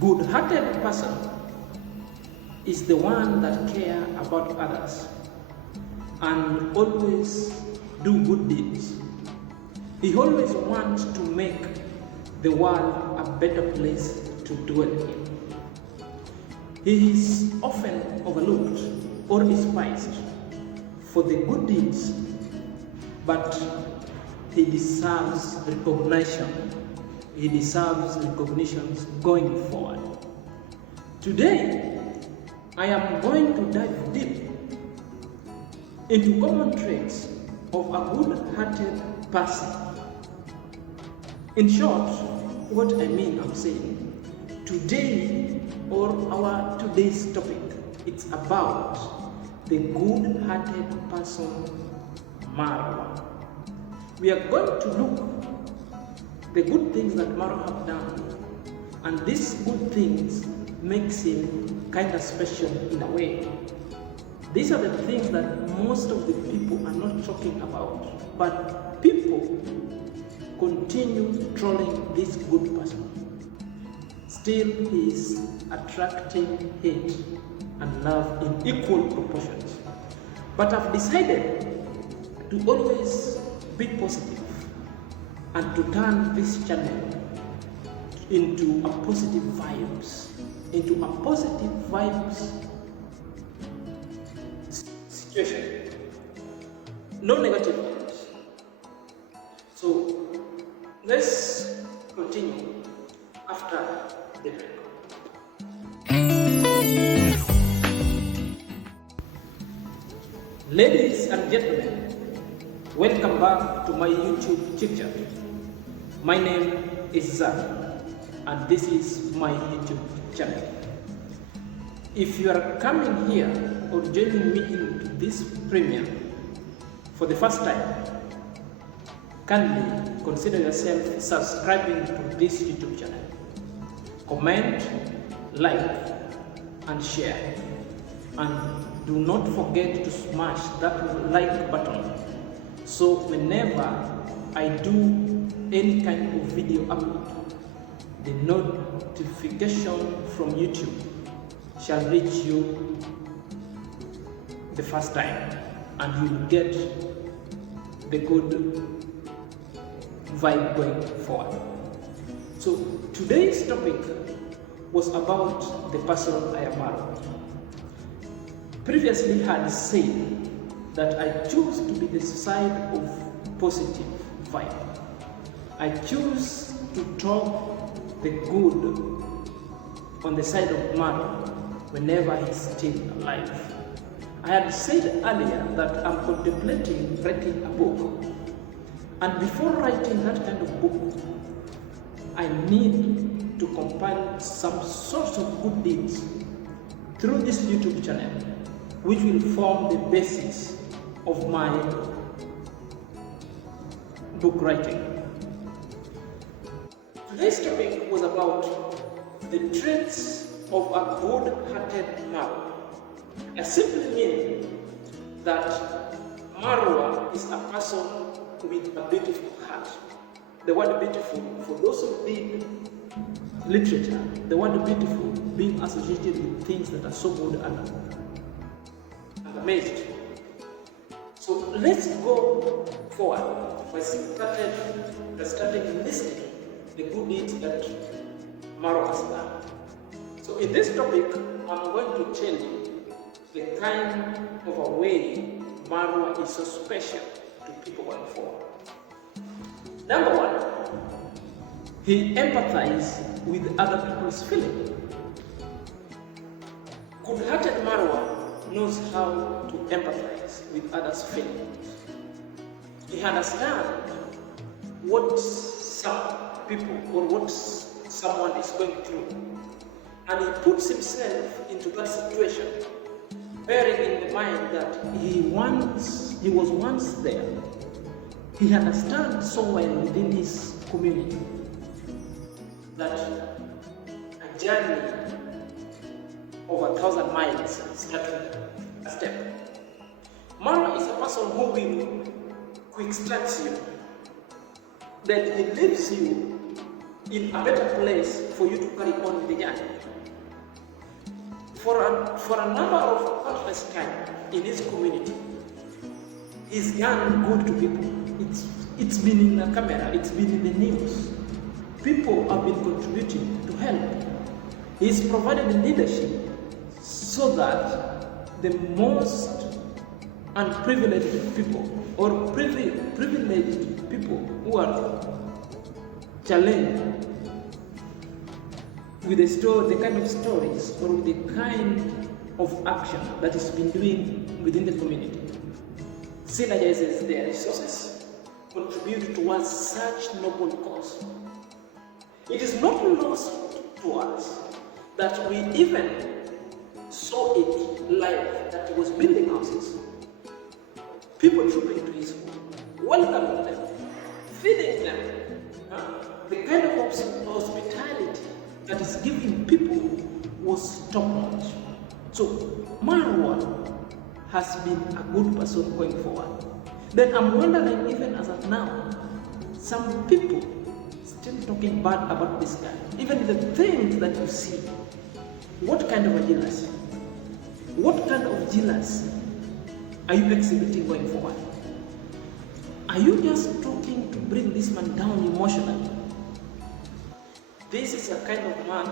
Good-hearted person is the one that cares about others and always do good deeds. He always wants to make the world a better place to dwell in. He is often overlooked or despised for the good deeds, but he deserves recognition. He deserves recognition going forward. Today, I am going to dive deep into common traits of a good-hearted person. In short, what I mean I'm saying, today, or our today's topic, it's about the good-hearted person, marwa. We are going to look the good things that marwa have done, and these good things makes him kind of special in a way. These are the things that most of the people are not talking about, but people continue trolling this good person. Still, he is attracting hate and love in equal proportions. But I've decided to always be positive and to turn this channel into a positive vibes, situation. No negative ones. So let's continue after the break. Ladies and gentlemen, welcome back to my YouTube chit-chat. My name is Zach, and this is my YouTube channel. If you are coming here or joining me into this premiere for the first time, kindly consider yourself subscribing to this YouTube channel. Comment, like, and share. And do not forget to smash that like button, so whenever I do any kind of video upload, the notification from YouTube shall reach you the first time, and you will get the good vibe going forward. So today's topic was about the person I am married. Previously had said that I choose to be the side of positive vibe. I choose to talk the good on the side of Marwa whenever he's still alive. I had said earlier that I'm contemplating writing a book, and before writing that kind of book, I need to compile some sorts of good deeds through this YouTube channel, which will form the basis of my book writing. Today's topic was about the traits of a good-hearted marwa. I simply mean that marwa is a person with a beautiful heart. The word beautiful, for those who read literature, the word beautiful being associated with things that are so good and amazing. So let's go forward by starting listing the good deeds that marwa has done. So in this topic, I'm going to tell you the kind of a way marwa is so special to people going forward. Number one, he empathizes with other people's feelings. Good-hearted marwa knows how to empathize with others' feelings. He understands what some people or what someone is going through, and he puts himself into that situation, bearing in mind that he was once there. He understands so well within his community that a journey of 1,000 miles starts with a step. Marwa is a person who will quick starts you, then he leaves you in a better place for you to carry on with the journey. For a number of countless times in his community, he's done good to people. It's been in the camera, it's been in the news. People have been contributing to help. He's provided leadership so that the most unprivileged people or privileged people who are challenged with the kind of stories or with the kind of action that is been doing within the community synergizes their resources, contribute towards such noble cause. It is not lost to us that we even saw it live, that he was building houses, people trooping to his home, welcoming them, feeding them, the kind of hospitality that is giving people was top notch. So Marwa has been a good person going forward. Then I'm wondering, even as of now, some people still talking bad about this guy. Even the things that you see, what kind of a jealousy? What kind of jealousy are you exhibiting going forward? Are you just talking to bring this man down emotionally? This is a kind of man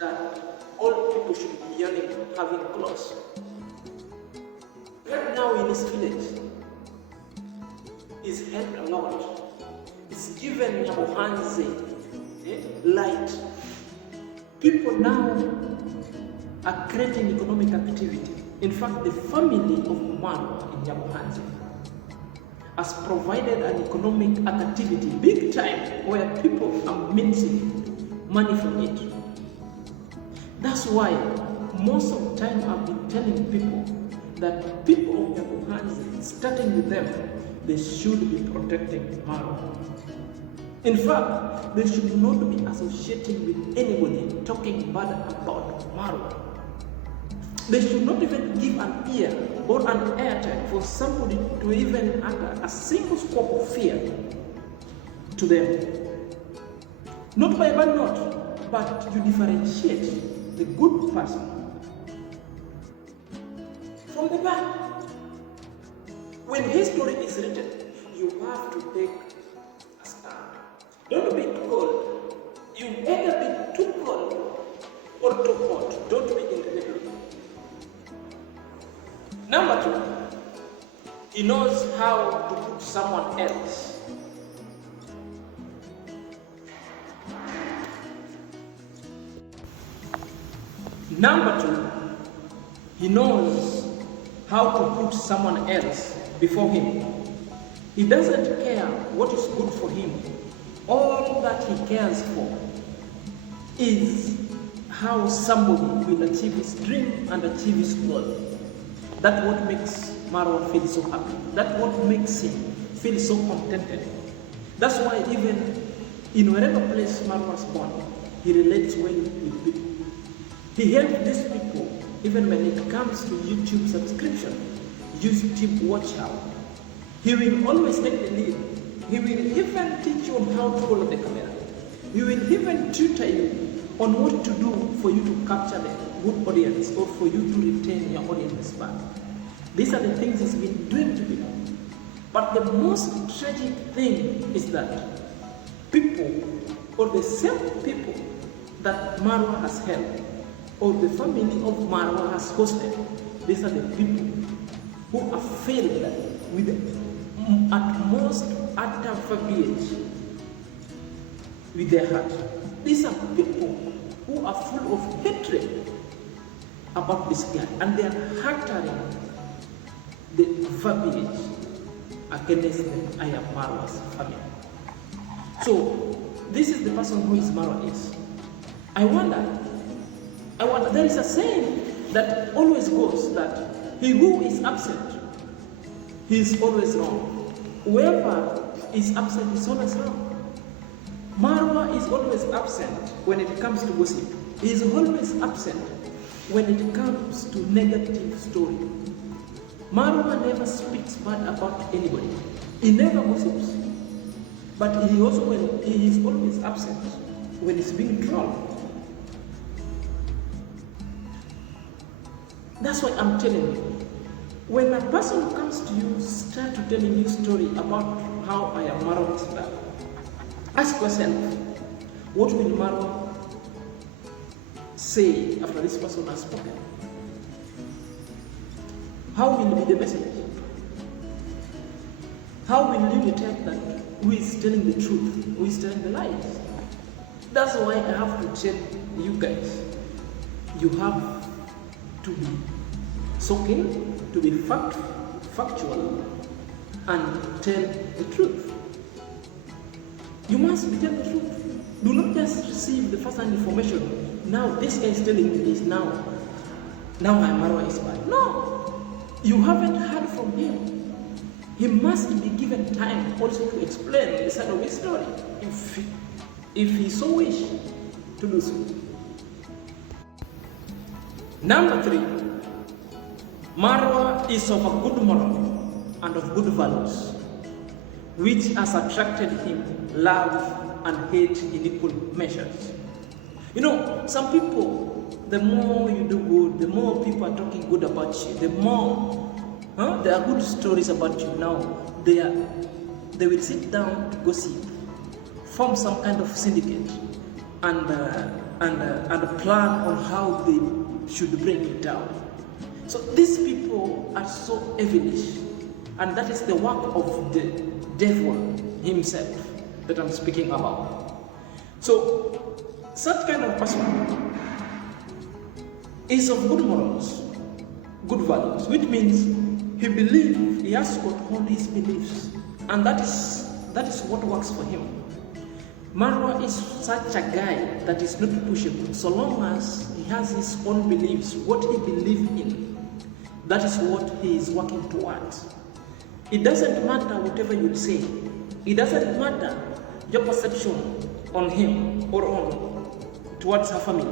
that all people should be yearning having close. Right now in his village, he's helped a lot. He's given Nyabohanze light. People now are creating economic activity. In fact, the family of Marwa in Nyabohanze has provided an economic activity, big time, where people are mincing money from it. That's why most of the time I've been telling people that people of Nyabohanze, starting with them, they should be protecting Marwa. In fact, they should not be associating with anybody talking bad about Marwa. They should not even give an ear or an airtime for somebody to even utter a single scope of fear to them. Not by bad note, but you differentiate the good person from the bad. When history is written, you have to take a stand. Don't be too cold. You either be too cold or too hot. Don't be in the middle. Number two, he knows how to put someone else. Number two, he knows how to put someone else before him. He doesn't care what is good for him. All that he cares for is how somebody will achieve his dream and achieve his goal. That's what makes Marwa feel so happy. That's what makes him feel so contented. That's why even in wherever place Marwa was born, he relates well with people. He helps these people even when it comes to YouTube subscription, YouTube watch out. He will always take the lead. He will even teach you on how to hold the camera. He will even tutor you on what to do for you to capture the good audience or for you to retain your audience back. These are the things he's been doing to people. But the most tragic thing is that people, or the same people that Marwa has helped, or the family of Marwa has hosted, these are the people who are filled with at most utter verbiage with their heart. These are people who are full of hatred about this guy, and they are uttering the verbiage against the I am Marwa's family. So this is the person who is Marwa is. I wonder, there is a saying that always goes that he who is absent, he is always wrong. Whoever is absent is always wrong. Marwa is always absent when it comes to gossip. He is always absent when it comes to negative story. Marwa never speaks bad about anybody. He never gossips. But he is always absent when he's being trolled. That's why I'm telling you, when a person comes to you, start to telling you story about how I am marwa is done, ask yourself, what will marwa say after this person has spoken? How will be the message? How will you detect that who is telling the truth, who is telling the lies? That's why I have to tell you guys, you have to be soaking, to be factual, and tell the truth. You must be telling the truth. Do not just receive the first-hand information. Now this guy is telling me this now my marwa is bad. No, you haven't heard from him. He must be given time also to explain the side of his story, if he so wish to do so. Number 3, marwa is of a good moral and of good values, which has attracted him love and hate in equal measures. You know, some people, the more you do good, the more people are talking good about you, the more there are good stories about you now. They will sit down to gossip, form some kind of syndicate, and plan on how they should bring you down. So these people are so evilish, and that is the work of the devil himself that I'm speaking about. So such kind of person is of good morals, good values, which means he has got all his beliefs, and that is what works for him. Marwa is such a guy that is not pushable. So long as he has his own beliefs, what he believes in, that is what he is working towards. It doesn't matter whatever you say. It doesn't matter your perception on him or on towards her family.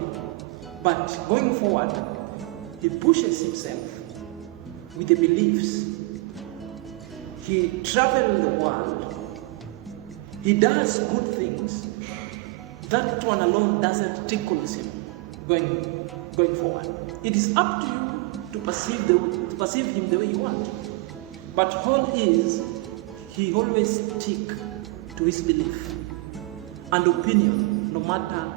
But going forward, he pushes himself with the beliefs. He travels the world. He does good things. That one alone doesn't tickle him going forward. It is up to you to perceive him the way you want. But all is, he always stick to his belief and opinion, no matter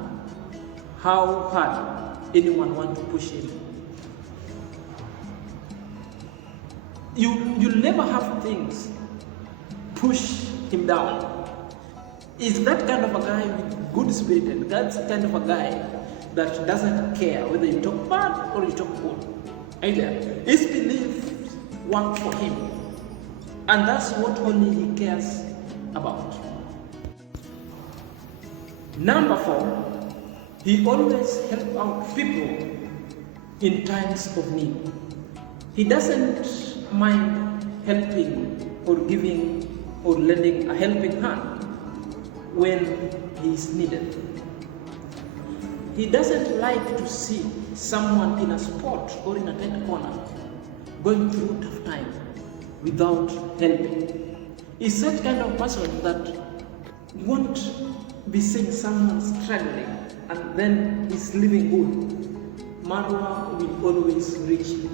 how hard anyone want to push him. You'll never have things push him down. Is that kind of a guy with good spirit, and that's the kind of a guy that doesn't care whether you talk bad or you talk good. Either his beliefs work for him, and that's what only he cares about. Number 4, he always helps out people in times of need. He doesn't mind helping or giving or lending a helping hand when he is needed. He doesn't like to see someone in a spot or in a tight corner going through tough time without helping. He's such kind of person that won't be seeing someone struggling and then he's living good. Marwa will always reach you.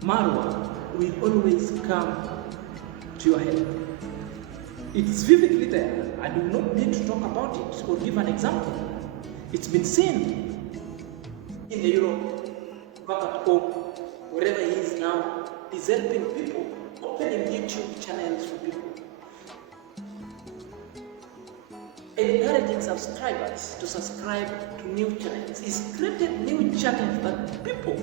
Marwa will always come to your help. It's vividly there. I do not need to talk about it or give an example. It's been seen in Europe, back at home, wherever he is now. He's helping people, opening YouTube channels for people, encouraging subscribers to subscribe to new channels. He's created new channels that people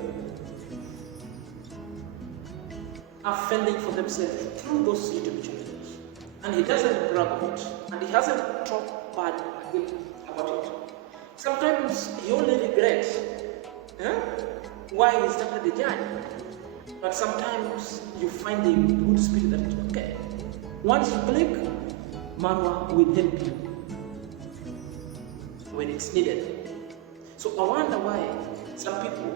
are fending for themselves through those YouTube channels. And he doesn't brag about it, and he hasn't talked bad about it. Sometimes he only regrets why he started the journey. But sometimes you find a good spirit that is okay. Once you click, Marwa will help you when it's needed. So I wonder why some people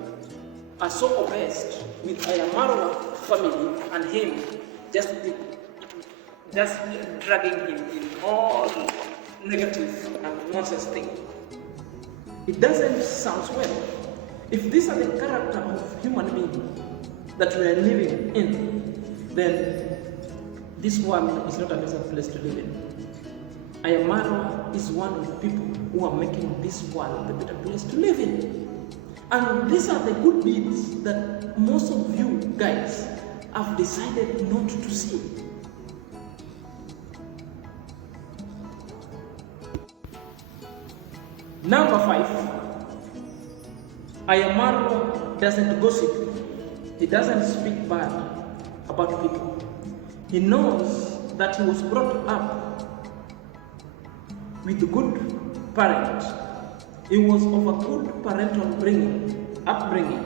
are so obsessed with a Marwa family and him just dragging him in all negative and nonsense things. It doesn't sound well. If these are the character of human being that we are living in, then this world is not a pleasant place to live in. Marwa is one of the people who are making this world a better place to live in. And these are the good deeds that most of you guys have decided not to see. Number 5, Marwa doesn't gossip. He doesn't speak bad about people. He knows that he was brought up with a good parent. He was of a good parental upbringing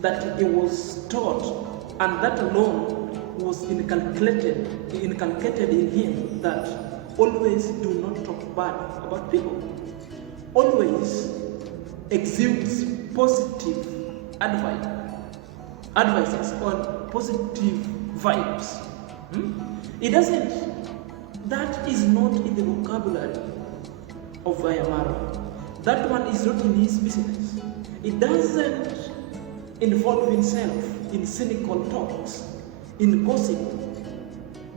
that he was taught, and that alone was inculcated in him, that always do not talk bad about people. Always exudes positive advices or positive vibes. It doesn't, that is not in the vocabulary of Marwa. That one is not in his business. It doesn't involve himself in cynical talks, in gossip.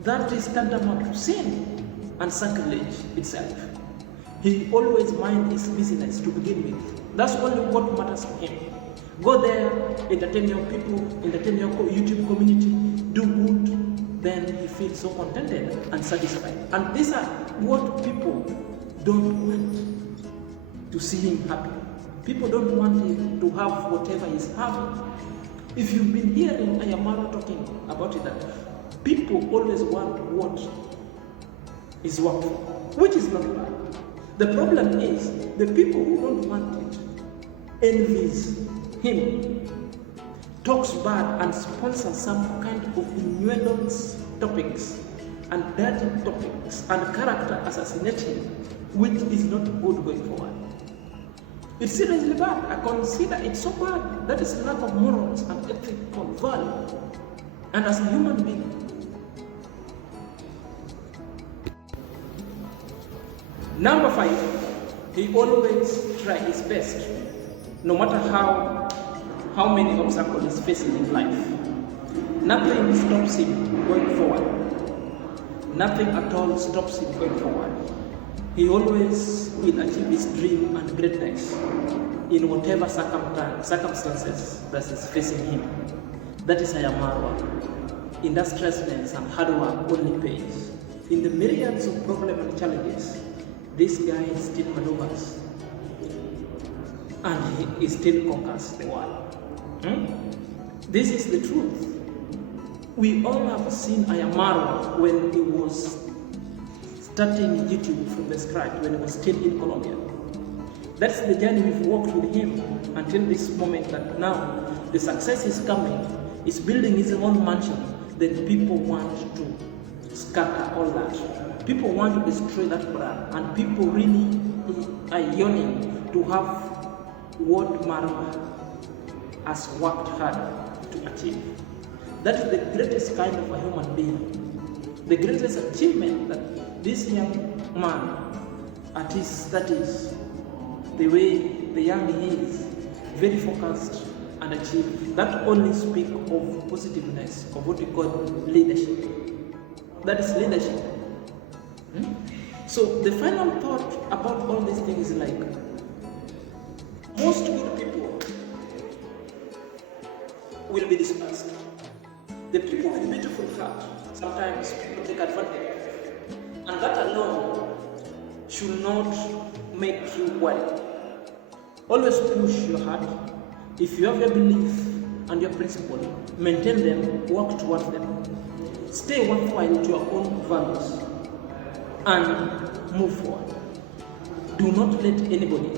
That is tantamount to sin and sacrilege itself. He always minds his business to begin with. That's only what matters to him. Go there, entertain your people, entertain your YouTube community, do good, then he feels so contented and satisfied. And these are what people don't want to see him happy. People don't want him to have whatever he's having. If you've been hearing Marwa talking about it, that people always want what is workful, which is not bad. The problem is the people who don't want it envies him, talks bad and sponsors some kind of innuendous topics and dirty topics and character assassination, which is not good going forward. It's seriously bad. I consider it so bad. That is lack of morals and ethical value. And as a human being, number 5, he always tries his best, no matter how many obstacles he's facing in life. Nothing stops him going forward. Nothing at all stops him going forward. He always will achieve his dream and greatness in whatever circumstances that is facing him. That is Marwa. Industriousness and hard work only pays. In the myriads of problems and challenges, this guy still maneuvers and he still conquers the world. This is the truth. We all have seen Marwa when he was starting YouTube from the scratch, when he was still in Colombia. That's the journey we've walked with him until this moment, that now the success is coming. He's building his own mansion. Then people want to scatter all that. People want to destroy that brand, and people really are yearning to have what Marwa has worked hard to achieve. That is the greatest kind of a human being. The greatest achievement that this young man at his 30s, the way the young he is, very focused and achieved, that only speak of positiveness, of what we call leadership. That is leadership. So the final thought about all these things is like, most good people will be dispersed. The people with beautiful heart, sometimes people take advantage of, and that alone should not make you worry. Always push your heart. If you have your belief and your principle, maintain them, work towards them. Stay worthwhile to your own values and move forward. Do not let anybody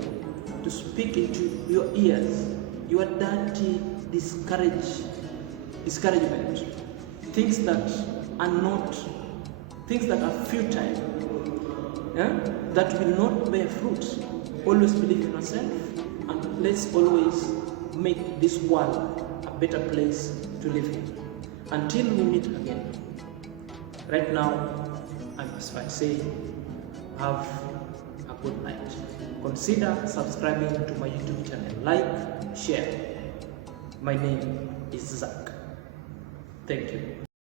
to speak into your ears your dirty discouragement, things that are futile, that will not bear fruit. Always believe in yourself, and let's always make this world a better place to live in. Until we meet again. Right now, I must say, have a good night. consider subscribing to my YouTube channel. Like, share. My name is Zach. Thank you.